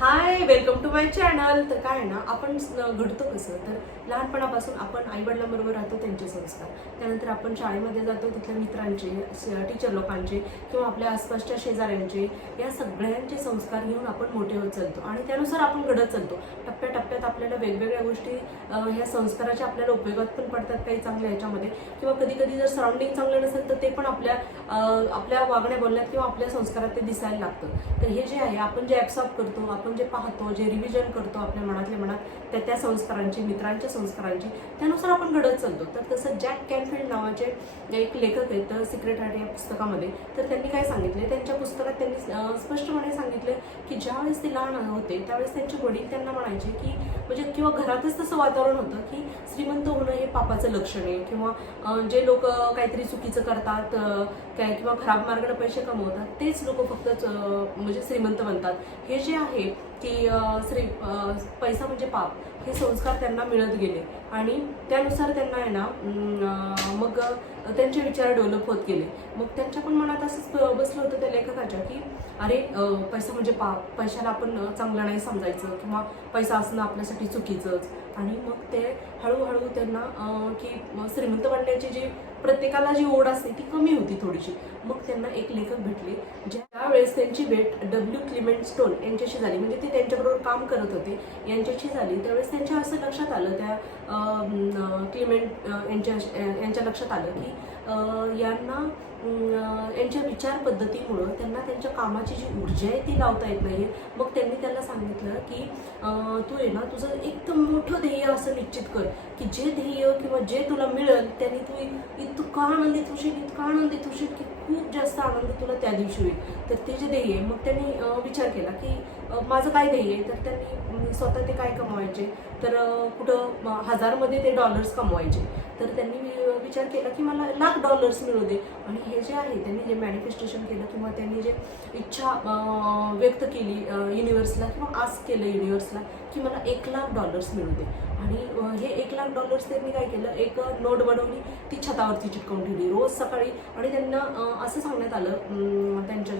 High, welcome to my channel. तर काय आहे ना, आपण घडतो कसं तर लहानपणापासून आपण आईवडिलांबरोबर राहतो, त्यांचे संस्कार. त्यानंतर आपण शाळेमध्ये जातो, तिथल्या मित्रांचे, टीचर लोकांचे किंवा आपल्या आसपासच्या शेजाऱ्यांचे, या सगळ्यांचे संस्कार घेऊन आपण मोठे होत चालतो आणि त्यानुसार आपण घडत चालतो. टप्प्याटप्प्यात आपल्याला वेगवेगळ्या गोष्टी ह्या संस्काराच्या आपल्याला उपयोगात पण पडतात, काही चांगल्या ह्याच्यामध्ये, किंवा कधी कधी जर सराउंडिंग चांगलं नसेल तर ते पण आपल्या वागण्या बोलण्यात किंवा आपल्या संस्कारात ते दिसायला लागतं. तर हे जे आहे, आपण जे ॲब्सॉर्ब करतो, आपण जे पाहतो, जे रिव्हिजन करतो आपल्या मनातल्या मनात, त्या संस्कारांची, मित्रांच्या संस्कारांची, त्यानुसार आपण घडत चालतो. तर तसं जॅक कॅनफिल्ड नावाचे एक लेखक आहेत तर सिक्रेट हार्ट या पुस्तकामध्ये, तर त्यांनी काय सांगितले, त्यांच्या पुस्तकात त्यांनी स्पष्टपणे सांगितले की ज्यावेळेस ते लहान होते त्यावेळेस त्यांचे वडील त्यांना म्हणायचे की, म्हणजे किंवा घरातच तसं वातावरण होतं की श्रीमंत होणं हे पापाचं लक्षण आहे, किंवा जे लोक काहीतरी चुकीचं करतात काय किंवा खराब मार्गाने पैसे कमवतात तेच लोक फक्त म्हणजे श्रीमंत बनतात. हे जे आहे की पैसा म्हणजे पाप, हे संस्कार त्यांना मिळत गेले आणि त्यानुसार त्यांना आहे ना मग त्यांचे विचार डेव्हलप होत गेले. मग त्यांच्या पण मनात असंच बसलं होतं त्या लेखकाच्या की अरे पैसा म्हणजे पाप, पैशाला आपण चांगलं नाही समजायचं किंवा पैसा असणं आपल्यासाठी चुकीचंच. आणि मग ते हळूहळू त्यांना की श्रीमंत बनण्याची जी प्रत्येकाला जी ओढ असते ती कमी होती थोडीशी. मग त्यांना एक लेखक भेटले, ज्यावेळेस त्यांची भेट डब्ल्यू क्लिमेंट स्टोन यांच्याशी झाली, म्हणजे ते त्यांच्याबरोबर काम करत होते यांच्याशी झाली. त्यावेळेस त्यांच्या असं लक्षात आलं, त्या क्लिमेंट यांच्या लक्षात आलं की यांना यांच्या विचार पद्धतीमुळं त्यांना त्यांच्या कामाची जी ऊर्जा आहे ती लावता येत नाही. मग त्यांनी त्याला सांगितलं की तू आहे ना, तुझं एकदम मोठं ध्येय असं निश्चित कर की जे ध्येय किंवा जे तुला मिळेल त्याने तू इतका आनंदित होशील की खूप जास्त आनंद तुला त्या दिवशी होईल. तर ते जे ध्येय आहे, मग त्यांनी विचार केला की माझं काय ध्येय आहे. तर त्यांनी स्वतः ते काय कमवायचे, तर कुठं $1000 ते डॉलर्स कमवायचे. तर त्यांनी विचार केला की मला $1,00,000 मिळू दे. आणि हे जे आहे त्यांनी जे मॅनिफेस्टेशन केलं किंवा त्यांनी जे इच्छा व्यक्त केली युनिव्हर्सला किंवा आस्क केलं युनिव्हर्सला की मला $1,00,000 मिळू दे. आणि हे $1,00,000 त्यांनी काय केलं, एक नोट बनवली, ती छतावरती चिटकवून ठेवली रोज सकाळी. आणि त्यांना असं सांगण्यात आलं, त्यांच्या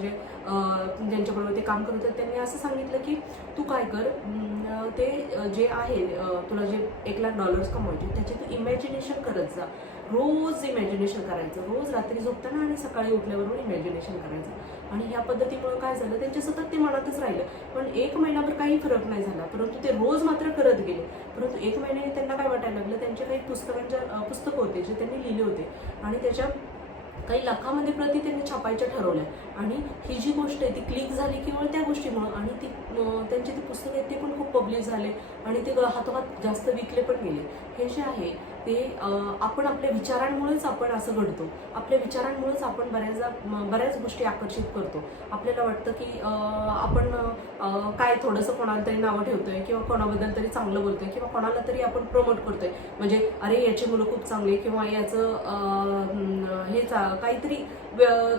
ज्यांच्याबरोबर ते काम करत होते त्यांनी असं सांगितलं की तू काय कर, ते जे आहे तुला जे $1,00,000 कमवायचे त्याचे तू इमॅजिनेशन करत जा. रोज इमॅजिनेशन करायचं, रोज रात्री झोपताना आणि सकाळी उठल्याबरोबर इमॅजिनेशन करायचं. आणि ह्या पद्धतीमुळे काय झालं, त्यांच्या सतत ते मनातच राहिलं. पण 1 महिनाभर काही फरक नाही झाला, परंतु ते रोज मात्र करत गेले. परंतु 1 महिन्याने त्यांना काय वाटायला लागलं, त्यांचे काही पुस्तकं होते जे त्यांनी लिहिले होते आणि त्याच्या काही लाखामध्ये प्रती त्यांनी छापायच्या ठरवल्या. आणि ही जी गोष्ट आहे ती क्लिक झाली केवळ त्या गोष्टीमुळं. आणि ती त्यांचे ते पुस्तक आहेत ते पण खूप पब्लिश झाले आणि ते हातोहात जास्त विकले पण गेले. हे जे आहे ते आपण आपल्या विचारांमुळेच आपण असं घडतो. आपल्या विचारांमुळेच आपण बऱ्याच गोष्टी आकर्षित करतो. आपल्याला वाटतं की आपण काय थोडंसं कोणाला तरी नावं ठेवतोय किंवा कोणाबद्दल तरी चांगलं बोलतोय किंवा कोणाला तरी आपण प्रमोट करतोय, म्हणजे अरे याची मुलं खूप चांगली किंवा याचं काहीतरी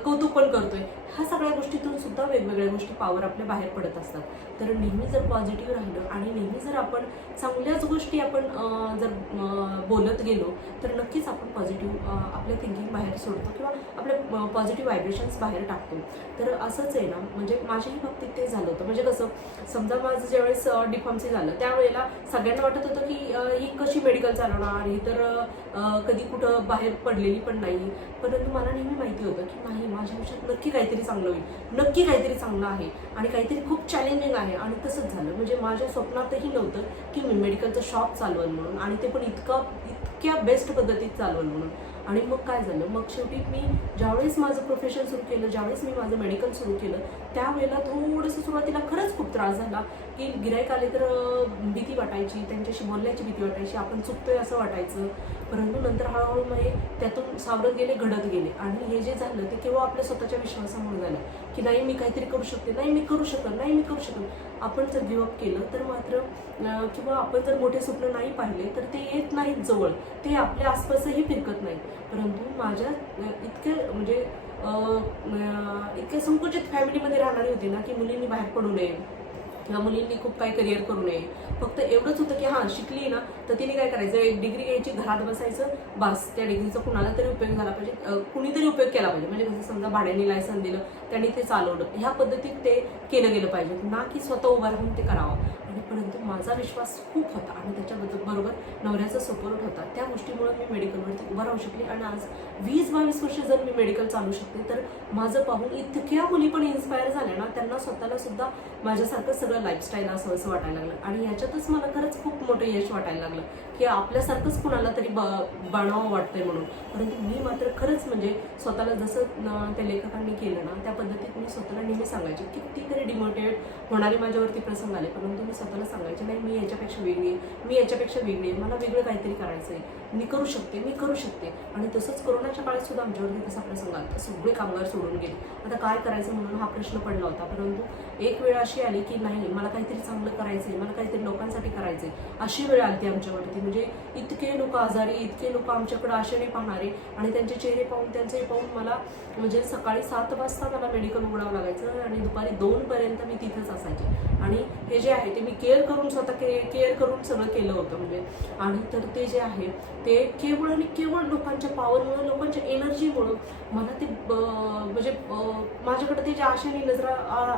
कौतुक पण करतोय. ह्या सगळ्या गोष्टीतून सुद्धा वेगवेगळ्या गोष्टी पावर आपल्या बाहेर पडत असतात. तर नेहमी जर पॉझिटिव्ह राहिलं आणि नेहमी जर आपण चांगल्याच गोष्टी आपण जर बोलत गेलो तर नक्कीच आपण पॉझिटिव्ह आपल्या थिंकिंग बाहेर सोडतो किंवा आपल्या पॉझिटिव्ह व्हायब्रेशन्स बाहेर टाकतो. तर असंच आहे ना, म्हणजे माझ्याही बाबतीत ते झालं होतं. म्हणजे कसं, समजा माझं ज्यावेळेस D.Pharmacy झालं त्यावेळेला सगळ्यांना वाटत होतं की ही कशी मेडिकल चालवणार, ही तर कधी कुठं बाहेर पडलेली पण नाही. परंतु मला नेहमी माहिती होतं की नाही, माझ्या आयुष्यात नक्की काहीतरी चांगलं होईल, नक्की काहीतरी चांगलं आहे आणि काहीतरी खूप चॅलेंजिंग आहे. आणि तसंच झालं. म्हणजे माझ्या स्वप्नातही नव्हतं की मी मेडिकलचं शॉप चालवेन म्हणून, आणि ते पण इतक्या बेस्ट पद्धतीत चालवेन म्हणून. आणि मग काय झालं, मग शेवटी मी ज्यावेळेस माझं प्रोफेशन सुरू केलं, ज्यावेळेस मी माझं मेडिकल सुरू केलं, त्यावेळेला थोडंसं सुरुवातीला खरंच खूप त्रास झाला की गिऱ्हाईक आले तर भीती वाटायची, त्यांच्याशी बोलण्याची भीती वाटायची, आपण चुकतोय असं वाटायचं. परंतु नंतर हळूहळू मग त्यातून सावरत गेले, घडत गेले. आणि हे जे झालं ते केवळ आपल्या स्वतःच्या विश्वासामुळे झालं की नाही मी काहीतरी करू शकते, नाही मी करू शकत. आपण जर गिव्हअप केलं तर मात्र किंवा आपण जर मोठे स्वप्न नाही पाहिले तर ते येत नाहीत जवळ, ते आपल्या आसपासही फिरकत नाही. परंतु माझ्या म्हणजे इतके संकुचित फॅमिलीमध्ये राहणारी होती ना की मुलींनी बाहेर पडू नये किंवा मुलींनी खूप काही करिअर करू नये. फक्त एवढंच होतं की हां शिकली ना तर तिने काय करायचं, एक डिग्री घ्यायची, घरात बसायचं, बस त्या डिग्रीचा कुणाला तरी उपयोग झाला पाहिजे, कुणीतरी उपयोग केला पाहिजे. म्हणजे कसं समजा भाड्याने लायसन दिलं, त्यांनी ते चालवलं, ह्या पद्धतीत ते केलं गेलं पाहिजे, ना की स्वतः उभा राहून ते करावं. आणि परंतु माझा विश्वास खूप होता आणि त्याच्याबद्दल बरोबर नवऱ्याचा सपोर्ट होता. त्या गोष्टीमुळे मी मेडिकलवरती उभं राहू शकले. आणि आज 20-22 वर्ष जर मी मेडिकल चालू शकते तर माझं पाहून इतक्या मुली पण इन्स्पायर झाल्या ना, त्यांना स्वतःला सुद्धा माझ्यासारखं सगळं लाईफस्टाईल असं वाटायला लागलं. आणि याच्यातच मला खरंच खूप मोठं यश वाटायला लागलं की आपल्यासारखंच कुणाला तरी बनावं वाटतंय म्हणून. परंतु मी मात्र खरंच म्हणजे स्वतःला जसं त्या लेखकांनी केलं ना त्या पद्धतीत मी स्वतःला नेहमी सांगायचे. कितीतरी डिमोटिवेट होणारे माझ्यावरती प्रसंग आले, परंतु मी स्वतःला सांगायचे नाही, मी याच्यापेक्षा वेगळी आहे, मी याच्यापेक्षा वेगळी आहे, मला वेगळं काहीतरी करायचं आहे, मी करू शकते, मी करू शकते. आणि तसंच कोरोनाच्या काळात सुद्धा आमच्यावरती तसा प्रसंग आला, सगळे कामगार सोडून गेले. आता काय करायचं म्हणून हा प्रश्न पडला होता. परंतु एक वेळ अशी आली की नाही, मला काहीतरी चांगलं करायचं आहे, मला काहीतरी लोकांसाठी करायचं आहे. अशी वेळ आली आमच्यावरती. म्हणजे इतके लोक आजारी, इतके लोक आमच्याकडे आशेने पाहणारे, आणि त्यांचे चेहरे पाहून, त्यांचे पाहून मला म्हणजे सकाळी 7 वाजता मला मेडिकल उघडावं लागायचं आणि दुपारी 2 पर्यंत मी तिथेच असायचे. आणि हे जे आहे ते मी केअर करून, स्वतः केअर करून सगळं केलं होतं म्हणजे. आणि तर ते जे आहे ते केवळ आणि केवळ लोकांच्या पॉवरमुळं, लोकांच्या एनर्जीमुळं मला ते म्हणजे माझ्याकडे ते जे आशेने नजरा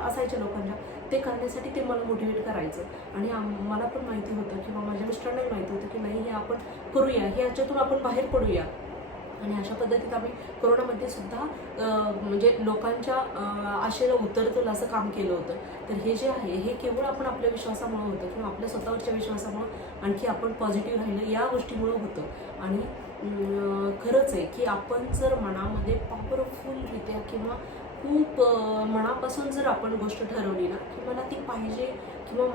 असायच्या लोकांच्या, ते करण्यासाठी ते मला मोटिवेट करायचं. आणि मला पण माहिती होतं किंवा माझ्या मिस्टरांनाही माहिती होतं की नाही, हे आपण करूया, हे याच्यातून आपण बाहेर पडूया. आणि अशा पद्धतीत आम्ही कोरोनामध्ये सुद्धा म्हणजे लोकांच्या आशेला उतरतील असं काम केलं होतं. तर हे जे आहे हे केवळ आपण आपल्या विश्वासामुळे होतं किंवा आपल्या स्वतःवरच्या विश्वासामुळे, आणखी आपण पॉझिटिव्ह राहिलं या गोष्टीमुळे होतं. आणि खरंच आहे की आपण जर मनामध्ये पॉवरफुलरित्या किंवा खूप मनापासून जर आपण गोष्ट ठरवली ना की मला ती पाहिजे, किंवा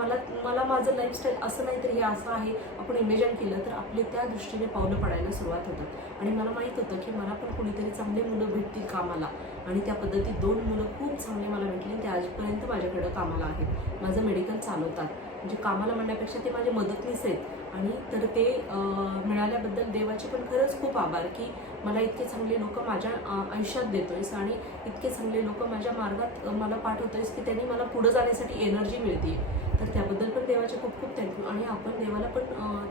मला माझं लाईफस्टाईल असं नाही तर हे असं आहे, आपण इमेजिन केलं तर आपले त्या दृष्टीने पावलं पडायला सुरुवात होतात. आणि मला माहीत होतं की मला पण कुणीतरी चांगले मुलं भेटतील कामाला. आणि त्या पद्धतीत 2 मुलं खूप चांगले मला भेटले, ते आजपर्यंत माझ्याकडं कामाला आहेत, माझं मेडिकल चालवतात. म्हणजे कामाला म्हणण्यापेक्षा ते माझे मदतनीस आहेत. आणि तर ते मिळाल्याबद्दल देवाचे पण खरंच खूप आभार की मला इतके चांगले लोक माझ्या आयुष्यात देतोयस, आणि इतके चांगले लोक माझ्या मार्गात मला पाठवतोयस की त्यांनी मला पुढे जाण्यासाठी एनर्जी मिळते. तर त्याबद्दल पण देवाचे खूप खूप थँक्यू. आणि आपण देवाला पण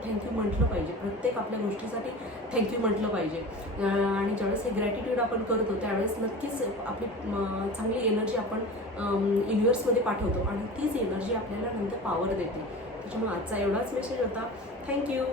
थँक्यू म्हटलं पाहिजे, प्रत्येक आपल्या गोष्टीसाठी थँक्यू म्हटलं पाहिजे. आणि ज्यावेळेस हे ग्रॅटिट्यूड आपण करतो त्यावेळेस नक्कीच आपली चांगली एनर्जी आपण युनिवर्समध्ये पाठवतो, आणि तीच एनर्जी आपल्याला नंतर पॉवर देते. त्याच्यामुळे आजचा एवढाच मेसेज होता. थँक्यू.